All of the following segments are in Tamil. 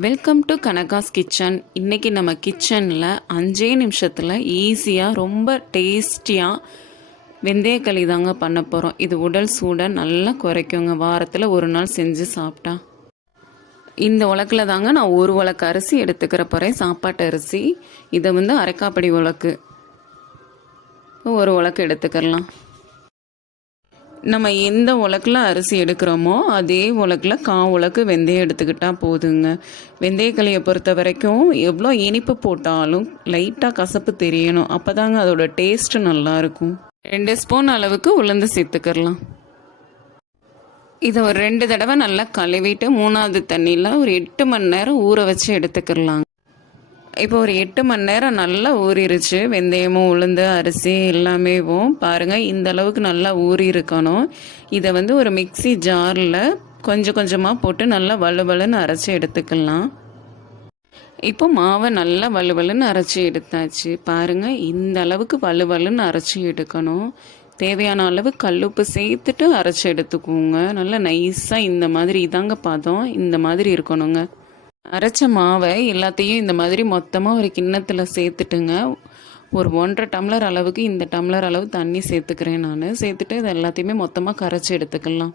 Welcome to கனகாஸ் kitchen. இன்றைக்கி நம்ம கிச்சனில் 5 நிமிஷத்தில் ஈஸியாக ரொம்ப டேஸ்டியாக வெந்தயக்களி தாங்க பண்ண போகிறோம். இது உடல் சூடை நல்லா குறைக்குங்க. வாரத்தில் ஒரு நாள் செஞ்சு சாப்பிட்டா. இந்த உலக்கில் தாங்க நான் ஒரு உலக்கு அரிசி எடுத்துக்கிற போகிறேன், சாப்பாட்டு அரிசி. இதை அரைக்காப்படி உலக்கு ஒரு உலக்கு எடுத்துக்கலாம். நம்ம எந்த உலக்கில் அரிசி எடுக்கிறோமோ அதே உலக்கில் உலக்கு வெந்தயம் எடுத்துக்கிட்டால் போதுங்க. வெந்தயக்களியை பொறுத்த வரைக்கும் எவ்வளோ இனிப்பு போட்டாலும் லைட்டாக கசப்பு தெரியணும், அப்போ தாங்க அதோட டேஸ்ட்டு நல்லாயிருக்கும். 2 ஸ்பூன் அளவுக்கு உளுந்து சேர்த்துக்கிறலாம். இதை ஒரு 2 தடவை நல்லா கழுவிட்டு 3வது தண்ணியில் ஒரு 8 மணி நேரம் ஊற வச்சு எடுத்துக்கிறலாங்க. இப்போ ஒரு 8 மணி நேரம் நல்லா ஊறிடுச்சு. வெந்தயமும் உளுந்து அரிசி எல்லாமே பாருங்கள், இந்த அளவுக்கு நல்லா ஊறி இருக்கணும். இதை ஒரு மிக்சி ஜாரில் கொஞ்சம் கொஞ்சமாக போட்டு நல்லா வலுவலுன்னு அரைச்சி எடுத்துக்கலாம். இப்போ மாவை நல்லா வலுவலுன்னு அரைச்சி எடுத்தாச்சு. பாருங்கள், இந்த அளவுக்கு வலுவலுன்னு அரைச்சி எடுக்கணும். தேவையான அளவு கல்லுப்பு சேர்த்துட்டு அரைச்சி எடுத்துக்கோங்க. நல்லா நைஸாக இந்த மாதிரி இதாங்க பதம், இந்த மாதிரி இருக்கணுங்க. அரைச்ச மாவை எல்லாத்தையும் இந்த மாதிரி மொத்தமாக ஒரு கிண்ணத்தில் சேர்த்துட்டுங்க. ஒரு 1.5 டம்ளர் அளவுக்கு இந்த டம்ளர் அளவு தண்ணி சேர்த்துக்கிறேன் நான். சேர்த்துட்டு இது எல்லாத்தையுமே மொத்தமாக கரைச்சி எடுத்துக்கலாம்.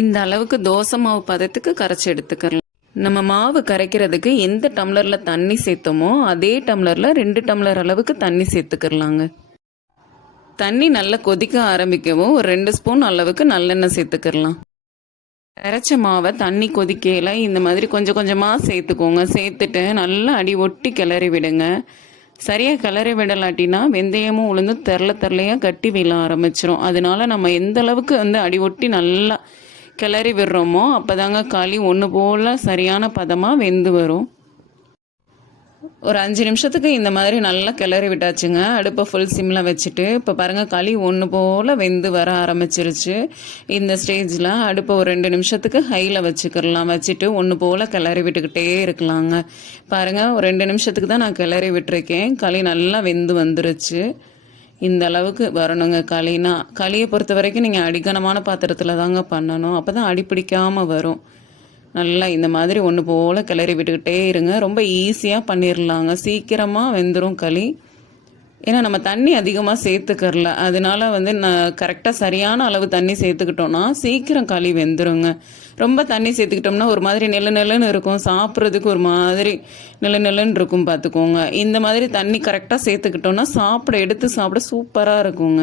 இந்த அளவுக்கு தோசை மாவு பதத்துக்கு கரைச்சி எடுத்துக்கலாம். நம்ம மாவு கரைக்கிறதுக்கு எந்த டம்ளரில் தண்ணி சேர்த்தோமோ அதே டம்ளரில் 2 டம்ளர் அளவுக்கு தண்ணி சேர்த்துக்கிறலாங்க. தண்ணி நல்லா கொதிக்க ஆரம்பிக்கவும் ஒரு 2 ஸ்பூன் அளவுக்கு நல்லெண்ணெய் சேர்த்துக்கிறலாம். அரைச்ச மாவை தண்ணி கொதிக்கையில் இந்த மாதிரி கொஞ்சம் கொஞ்சமாக சேர்த்துக்கோங்க. சேர்த்துட்டு நல்லா அடி ஒட்டி கிளறி விடுங்க. சரியாக கிளறி விடலாட்டினா வெந்தயமும் உளுந்து தெரிலையாக கட்டி விழ ஆரம்பிச்சிடும். அதனால நம்ம எந்த அளவுக்கு அடி ஒட்டி நல்லா கிளறி விடுறோமோ அப்போ தாங்க களி ஒன்று போல் சரியான பதமாக வெந்து வரும். ஒரு 5 நிமிஷத்துக்கு இந்த மாதிரி நல்லா கிளறி விட்டாச்சுங்க. அடுப்பை ஃபுல் சிம்மில் வச்சுட்டு இப்போ பாருங்கள், களி ஒன்று போல் வெந்து வர ஆரம்பிச்சிருச்சு. இந்த ஸ்டேஜில் அடுப்பை ஒரு 2 நிமிஷத்துக்கு ஹையில் வச்சுக்கிறலாம். வச்சுட்டு ஒன்று போல் கிளறி விட்டுக்கிட்டே இருக்கலாங்க. பாருங்கள், ஒரு 2 நிமிஷத்துக்கு தான் நான் கிளறி விட்டுருக்கேன். களி நல்லா வெந்து வந்துருச்சு. இந்த அளவுக்கு வரணுங்க களினா. களியை பொறுத்த வரைக்கும் நீங்கள் அடிக்கனமான பாத்திரத்தில் தாங்க பண்ணணும், அப்போ தான் அடி பிடிக்காமல் வரும். நல்லா இந்த மாதிரி ஒன்று போல் கிளறி விட்டுக்கிட்டே இருங்க. ரொம்ப ஈஸியாக பண்ணிடலாங்க, சீக்கிரமாக வெந்துடும் களி. ஏன்னா நம்ம தண்ணி அதிகமாக சேர்த்துக்கறல, அதனால நான் கரெக்டாக சரியான அளவு தண்ணி சேர்த்துக்கிட்டோன்னா சீக்கிரம் களி வெந்துருங்க. ரொம்ப தண்ணி சேர்த்துக்கிட்டோம்னா ஒரு மாதிரி நெல்லுன்னு இருக்கும், சாப்பிட்றதுக்கு ஒரு மாதிரி நெல்லுன்னு இருக்கும் பார்த்துக்கோங்க. இந்த மாதிரி தண்ணி கரெக்டாக சேர்த்துக்கிட்டோன்னா எடுத்து சாப்பிட சூப்பராக இருக்குங்க.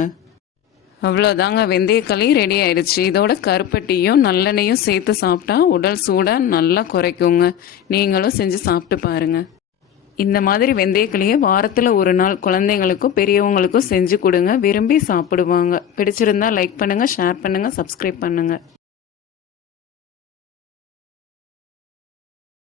அவ்வளோதாங்க, வெந்தயக்களி ரெடி ஆயிடுச்சு. இதோட கருப்பட்டியும் நல்லெண்ணெயும் சேர்த்து சாப்பிட்டா உடல் சூடை நல்லா குறைக்குங்க. நீங்களும் செஞ்சு சாப்பிட்டு பாருங்கள். இந்த மாதிரி வெந்தயக்களியை வாரத்தில் ஒரு நாள் குழந்தைங்களுக்கும் பெரியவங்களுக்கும் செஞ்சு கொடுங்க, விரும்பி சாப்பிடுவாங்க. பிடிச்சிருந்தா லைக் பண்ணுங்கள், ஷேர் பண்ணுங்கள், சப்ஸ்கிரைப் பண்ணுங்கள்.